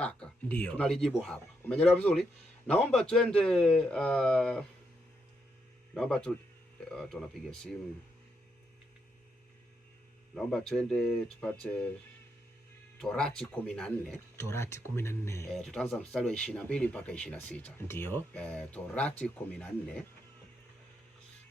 taka, ndio tunalijibu hapa. Umeelewa vizuri? Naomba twende naomba tu watu wanapiga simu. Naomba twende tupate Torati 14. Torati 14. Tutaanza mstari wa 22 mpaka 26. Ndio. Torati 14.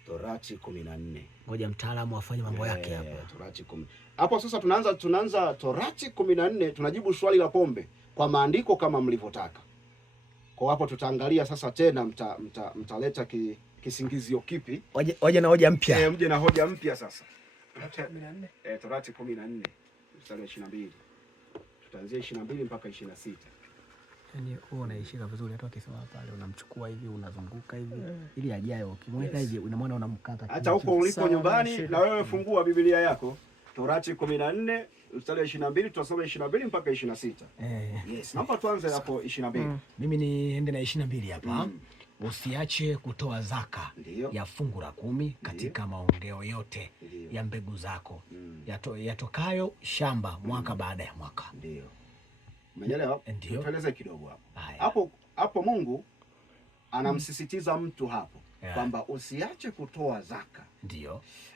Torati 14. Ngoja mtaalamu afanye mambo yake hapa. Torati 10. Hapo sasa tunaanza Torati 14, tunajibu swali la pombe kwa maandiko kama mlivyotaka. Kwa hapo tutaangalia sasa tena mtaleta kisingizio kipi? Waje na hoja mpya. Mje na hoja mpya sasa. Torati 14 mstari wa 22. Tutaanzia 22 mpaka 26. Yaani wewe unaishika vizuri, hata ukisema pale unamchukua hivi unazunguka hivi ili ajaye ukimweka hivi unamwona unamkata. Hata huko ulipo nyumbani na wewe fungua Biblia yako. Torati 14 mstari wa 22, tutasoma 22 mpaka 26. Yes, hapa tuanze hapo 22. Mimi niende na 22 hapa. Usiache kutoa zaka ya fungu la 10 katika maongeo yote ya mbegu zako yatokayo shamba mwaka baada ya mwaka. Ndio. Umeelewa? Tueleze kidogo hapo. Hapo Mungu anamsisitiza mtu hapo kwamba usiache kutoa zaka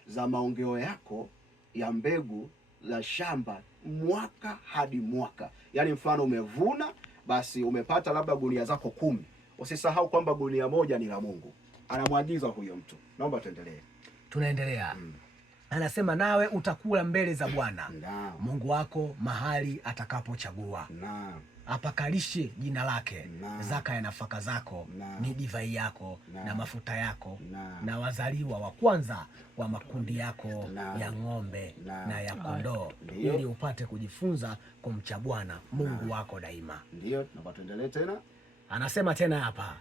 za maongeo yako ya mbegu la shamba mwaka hadi mwaka. Yaani mfano umevuna, basi umepata labda gunia zako 10. Usisahau kwamba gunia moja ni la Mungu. Anamwagiza huyo mtu. Naomba tuendelee. Tunaendelea. Anasema nawe utakula mbele za Bwana Mungu wako mahali atakapochagua. Apakalishe jina lake. Zaka ya nafaka zako ni divai yako na mafuta yako na wazaliwa wa kwanza wa makundi yako ya ng'ombe na ya kondoo, ili upate kujifunza kumcha Bwana Mungu wako daima. Ndio, naomba tuendelee tena. Anasema tena hapa,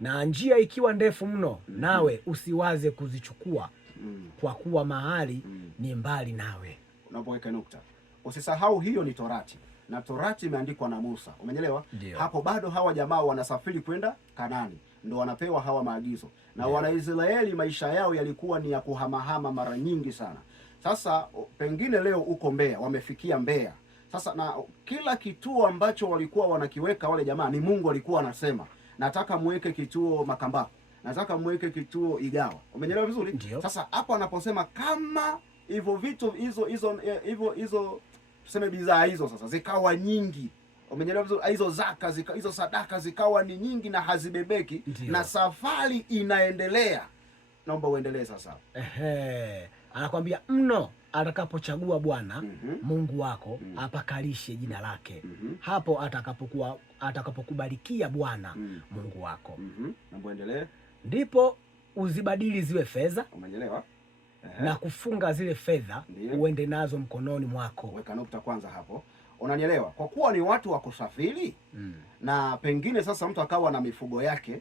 na njia ikiwa ndefu mno, nawe usiwaze kuzichukua, kwa kuwa mahali ni mbali nawe. Unapoweka nukta, usisahau hiyo ni Torati, na Torati imeandikwa na Musa. Umeelewa? Hapo bado hawa jamaa wanasafiri kwenda Kanaani, ndio wanapewa hawa maagizo. Na Wanaisraeli maisha yao yalikuwa ni ya kuhamahama mara nyingi sana. Sasa pengine leo uko Mbeya, wamefikia Mbeya. Sasa na kila kituo ambacho walikuwa wanakiweka wale jamaa, ni Mungu alikuwa anasema, nataka muweke kituo Makambako, nataka muweke kituo Igawa. Umeelewa vizuri? Sasa hapo anaposema kama hivyo vitu hizo tuseme bidhaa hizo sasa zikawa nyingi. Umeelewa vizuri? Hizo zaka hizo sadaka zikawa ni nyingi na hazibebeki. Na safari inaendelea. Naomba uendelee sasa. Anakuambia mno atakapochagua Bwana Mungu wako apakalishe jina lake. Hapo atakapokubalikia Bwana Mungu wako. Naomba uendelee. Ndipo uzibadili ziwe fedha. Umeelewa? Na kufunga zile fedha uende nazo mkononi mwako. Weka nukta kwanza hapo. Unanielewa? Kwa kuwa ni watu wa kusafiri na pengine sasa mtu akawa na mifugo yake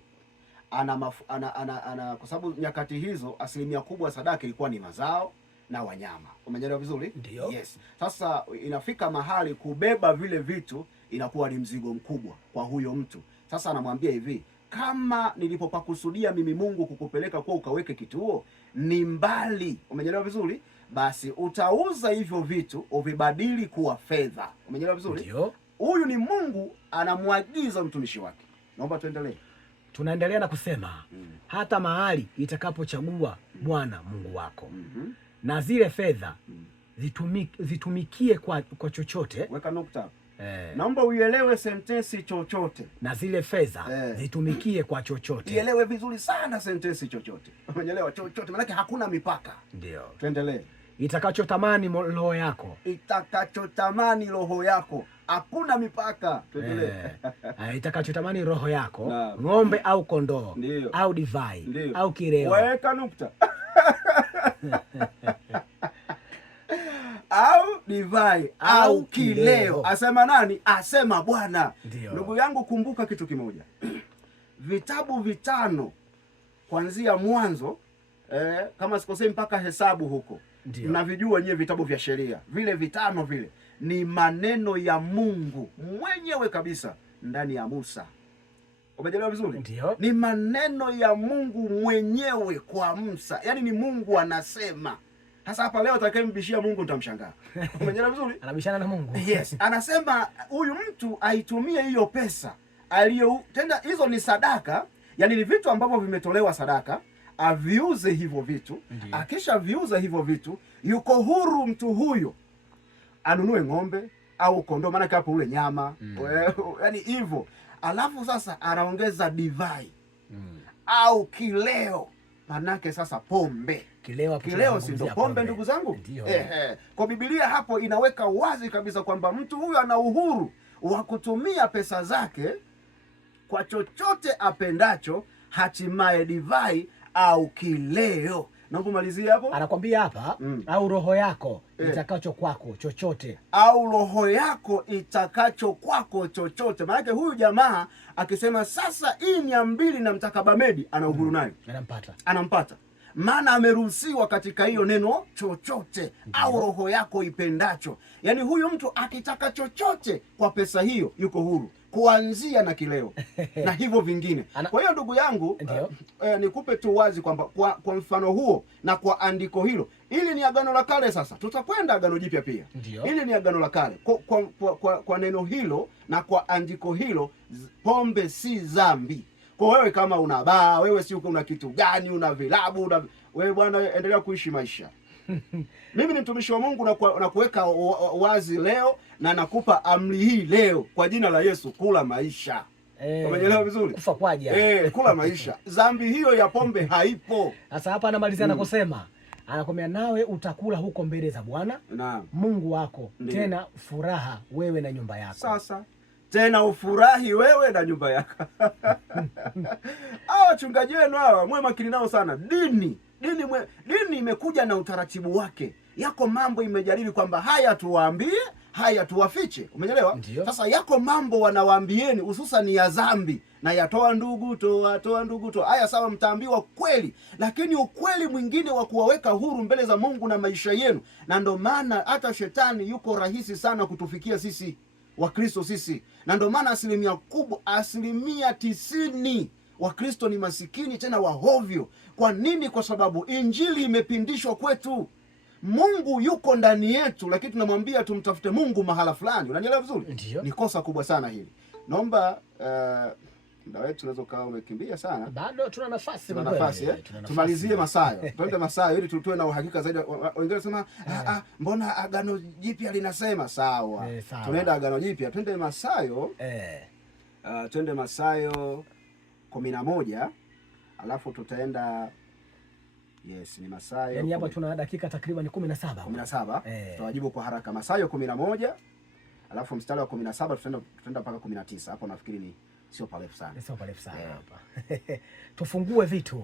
ana kwa sababu nyakati hizo asilimia kubwa sadaka ilikuwa ni mazao na wanyama. Umeelewa vizuri? Yes. Sasa inafika mahali kubeba vile vitu inakuwa ni mzigo mkubwa kwa huyo mtu. Sasa anamwambia hivi, kama nilipopakusudia mimi Mungu kukupeleka kwa ukaweke kituo ni mbali. Umeelewa vizuri? Basi utauza hivyo vitu uvibadili kuwa fedha. Umeelewa vizuri? Huyu ni Mungu anamwagiza mtumishi wake. Naomba tuendelee. Tunaendelea na kusema hata mahali itakapochagua Bwana Mungu wako. Na zile fedha zitumikie kwa chochote. Weka nukta. Naomba uielewe sentensi chochote. Na zile fedha zitumikie kwa chochote. Ielewe vizuri sana sentensi chochote. Umeelewa? Chochote maana hakuna mipaka. Ndio. Tuendelee. Itakachotamani roho yako. Itakachotamani roho yako. Hakuna mipaka. Tuendelee. Itakachotamani roho yako, ng'ombe au kondoo au divai au kileo. Weka nukta. Au divai au kileo. Asema nani? Asema Bwana. Ndugu yangu, kumbuka kitu kimoja. Vitabu 5 kuanzia Mwanzo kama sikosei mpaka Hesabu huko. Mnavijua nyewe vitabu vya sheria. Vile 5 vile ni maneno ya Mungu mwenyewe kabisa ndani ya Musa. Umeelewa vizuri? Ni maneno ya Mungu mwenyewe kwa Musa. Yaani ni Mungu anasema. Sasa hapa leo atakayembishia Mungu nitamshangaa. Umeelewa vizuri? Anabishana na Mungu. Yes, anasema huyu mtu aitumie hiyo pesa tena, hizo ni sadaka, yani ni vitu ambavyo vimetolewa sadaka, aviuze hivyo vitu. Akisha viuza hivyo vitu, yuko huru mtu huyo anunue ng'ombe au kondoo, maana hapo ule nyama yani hivyo. Alafu sasa anaongeza divai au kileo, manake sasa pombe. Kileo si ndo pombe, ndugu zangu? Kwa Biblia hapo inaweka wazi kabisa kwamba mtu huyo ana uhuru wa kutumia pesa zake kwa chochote apendacho, hatimaye divai au kileo. Naomba malizie hapo. Anakwambia hapa au roho yako itakacho kwako chochote. Au roho yako itakacho kwako chochote. Maana huyu jamaa akisema sasa hii ni 200 na mtakabamedi, ana uhuru nayo. Anampata. Maana ameruhusiwa katika hiyo neno chochote au roho yako ipendacho. Yaani huyu mtu akitaka chochote kwa pesa hiyo yuko huru, kuanzia na kileo na hivyo vingine. Kwa hiyo ndugu yangu, nikupe tu wazi kwamba kwa mfano huo na kwa andiko hilo, ili ni agano la kale. Sasa tutakwenda agano jipya pia. Ili ni agano la kale. Kwa neno hilo na kwa andiko hilo, pombe si dhambi. Kwa wewe kama una baa, wewe si uko una kitu gani, una vilabu, wewe bwana, endelea kuishi maisha. Mimi ni mtumishi wa Mungu na kuweka wazi leo, na nakupa amri hii leo kwa jina la Yesu: kula maisha. Umeelewa vizuri? Kufa kwaje? Kula maisha. Dhambi hiyo ya pombe haipo. Sasa hapa anamalizia na kusema, anakwambia nawe utakula huko mbele za Bwana Mungu wako. Tena furaha wewe na nyumba yako. Sasa tena ufurahi wewe na nyumba yako. Hao wachungaji wenu hawa mwe makini nao sana. Dini imekuja na utaratibu wake. Yako mambo imejadili kwamba haya tuwaambie, haya tuwafiche. Umeelewa? Sasa yako mambo wanawaambieni hususan ya dhambi, na yatoa ndugu toa ndugu toa. Haya sawa, mtaambiwa kweli, lakini ukweli mwingine wa kuwaweka huru mbele za Mungu na maisha yenu. Na ndo maana hata shetani yuko rahisi sana kutufikia sisi Wakristo sisi. Na ndio maana 90% Wakristo ni masikini tena wahovyo. Kwa nini? Kwa sababu injili imepindishwa kwetu. Mungu yuko ndani yetu, lakini tunamwambia tumtafute Mungu mahala fulani. Unanielewa vizuri? Ni kosa kubwa sana hili. Naomba muda wetu unaweza kawa umekimbia sana. Bado tuna nafasi. Tumalizie Mathayo. Twende Mathayo ili tutoe na uhakika zaidi. Wengine wanasema mbona agano jipya linasema sawa. Tunaenda agano jipya. Twende Mathayo. Twende Mathayo 11. Alafu tutaenda ni Mathayo. Yaani hapa tuna dakika takriban 17. Tutawajibu kwa haraka. Mathayo 11. Alafu mstari wa 17 tutaenda mpaka 19. Hapo nafikiri ni sio parefu sana. Hapa. Tufungue vitu.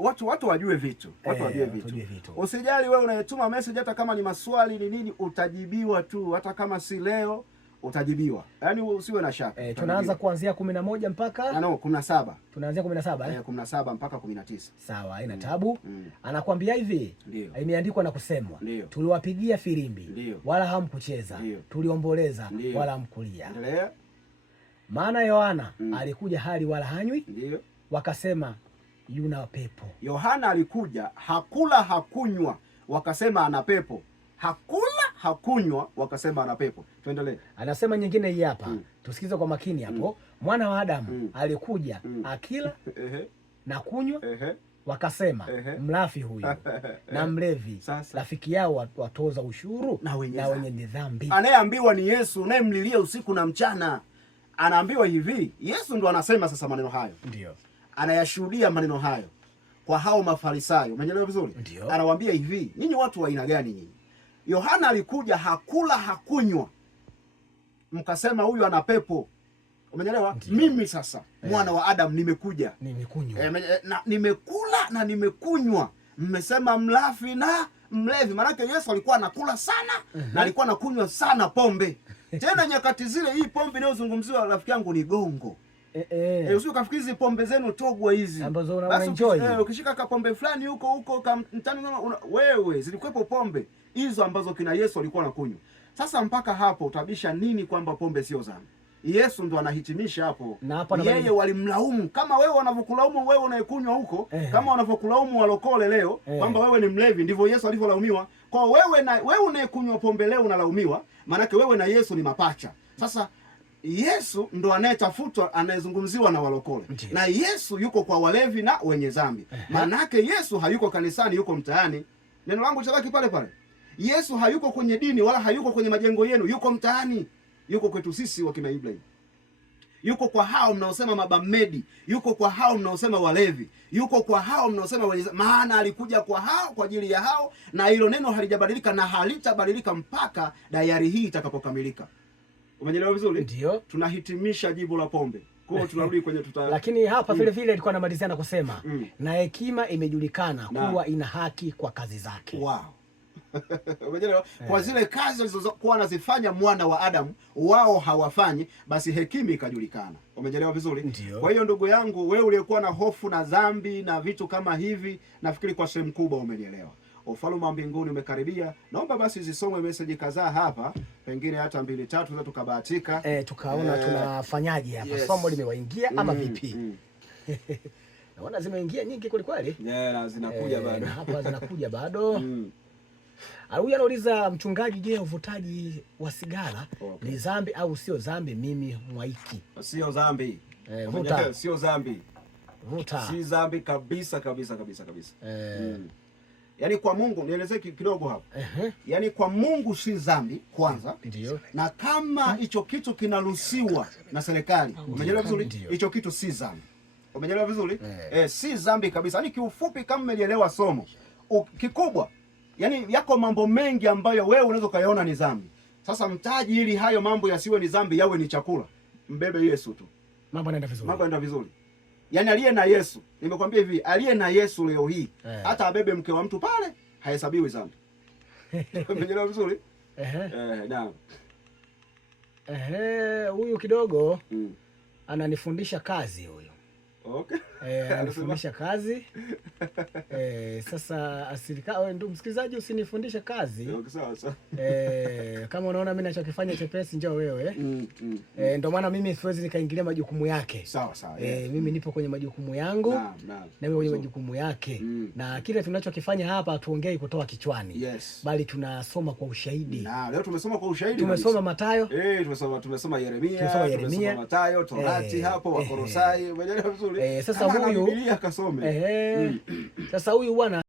Watu wajue vitu. Wajue vitu. Usijali wewe unayetuma message, hata kama ni maswali ni nini, utajibiwa tu. Hata kama si leo utajibiwa. Yaani usiwe na shaka. Tunaanza kuanzia 11 mpaka 17. Tunaanzia 17 17 mpaka 19. Sawa, haina tabu. Anakuambia hivi, imeandikwa na kusemwa, tuliwapigia filimbi wala hamkucheza, tuliomboleza wala hamkulia. Endelea. Maana Yohana alikuja hali wala hanywi, wakasema yuna pepo. Yohana alikuja hakula hakunywa, wakasema ana pepo. Hakula hakunywa, wakasema ana pepo. Tuendelee. Anasema nyingine hii hapa. Tusikize kwa makini hapo. Mwana wa Adamu alikuja akila na kunywa, wakasema mlafi huyu na mlevi, rafiki yao watoza ushuru na wenye dhambi. Anayeambiwa ni Yesu, unayemlilia usiku na mchana. Anaambiwa hivi, Yesu ndo anasema sasa maneno hayo. Anayashuhudia maneno hayo kwa hao Mafarisayo. Umeelewa vizuri? Anawaambia hivi, ninyi watu wa aina gani nyinyi? Yohana alikuja hakula hakunywa, mkasema huyu ana pepo. Umeelewa? Mimi sasa mwana wa Adamu nimekuja, nimekula na nimekunywa, mmesema mlafi na mlevi. Maana Yesu alikuwa anakula sana na alikuwa anakunywa sana pombe. Tena nyakati zile hii pombe inayozungumziwa rafiki yangu ni gongo. Usio kafikiri hizi pombe zenu togwa hizi ambazo una enjoy. Ukishika kapombe fulani huko mtani wewe, zilikuwepo pombe hizo ambazo kina Yesu alikuwa anakunywa. Sasa mpaka hapo utabisha nini kwamba pombe sio dhambi? Yesu ndo anahitimisha hapo. Yeye walimlaumu kama wewe wanavyokulaumu wewe unayekunywa huko, kama wanavyokulaumu walokole leo kwamba wewe ni mlevi, ndivyo Yesu alivyolaumiwa. Kwa wewe unayekunywa pombe leo unalaumiwa, maanake wewe na Yesu ni mapacha. Sasa Yesu ndo anayetafutwa, anayezungumziwa na walokole. Na Yesu yuko kwa walevi na wenye dhambi. Maanake Yesu hayuko kanisani, yuko mtaani. Neno langu litabaki pale pale. Yesu hayuko kwenye dini wala hayuko kwenye majengo yenu, yuko mtaani. Yuko kwetu sisi wakina Ibrahim. Yuko kwa hao mnaosema mabamedi, yuko kwa hao mnaosema walevi, yuko kwa hao mnaosema wenye, maana alikuja kwa hao, kwa ajili ya hao, na hilo neno halijabadilika na halitabadilika mpaka dayari hii itakapokamilika. Umeelewa vizuri? Ndio. Tunahitimisha jibu la pombe. Kwa hiyo tunarudi kwenye Lakini hapa vile vile alikuwa anamalizia na kusema na hekima imejulikana kuwa ina haki kwa kazi zake. Wow. Umeelewa? Kwa zile kazi alizokuwa anazifanya mwana wa Adamu wao hawafanyi, basi hekima ikajulikana. Umeelewa vizuri? Ndiyo. Kwa hiyo ndugu yangu, wewe uliyekuwa na hofu na dhambi na vitu kama hivi, nafikiri kwa sehemu kubwa umenielewa. Ufalme wa mbinguni umekaribia. Naomba basi zisomwe message kadhaa hapa, pengine hata 2-3 za tukabahatika tukaona tunafanyaje hapa. Yes. Somo limewaingia ama vipi? Naona zimeingia nyingi kweli kweli. Na zinakuja bado. Hapa zinakuja bado. Huyu anauliza mchungaji, je, uvutaji wa sigara ni dhambi au sio dhambi? Mimi Mwaiki. Sio dhambi. Vuta. Sio dhambi. Vuta. Si dhambi kabisa. Yaani kwa Mungu, nielezee kidogo hapa. Yaani kwa Mungu si dhambi kwanza. Ndio. Na kama hicho kitu kinaruhusiwa na serikali, umeelewa vizuri? Hicho kitu si dhambi. Umeelewa vizuri? Si dhambi kabisa. Yaani kiufupi, kama umelielewa somo kikubwa, yaani yako mambo mengi ambayo wewe unaweza kuyaona ni dhambi. Sasa mtaji, ili hayo mambo yasiwe ni dhambi, yawe ni chakula, mbebe Yesu tu. Mambo yanaenda vizuri. Yaani aliye na Yesu, nimekwambia hivi, aliye na Yesu leo hii hata abebe mke wa mtu pale hahesabiwi dhambi. Umeelewa vizuri? Naam. Huyu kidogo ananifundisha kazi huyu. Okay. Anifundisha kazi. Sasa ndugu msikilizaji, usinifundishe kazi. Sawa sawa. Kama unaona mimi ninachokifanya chepesi, njoo wewe. Ndio maana mimi siwezi nikaingilia majukumu yake. Sawa sawa. Mimi nipo kwenye majukumu yangu. Na mimi kwenye majukumu yake. Na kile tunachokifanya hapa hatuongei kutoa kichwani. Yes. Bali tunasoma kwa ushahidi. Na leo tumesoma kwa ushahidi. Tumesoma Mathayo. Tumesoma Yeremia. Tumesoma Mathayo, Torati hapo, Wakolosai. Umeelewa vizuri? Sasa huyu Biblia akasome. Sasa huyu bwana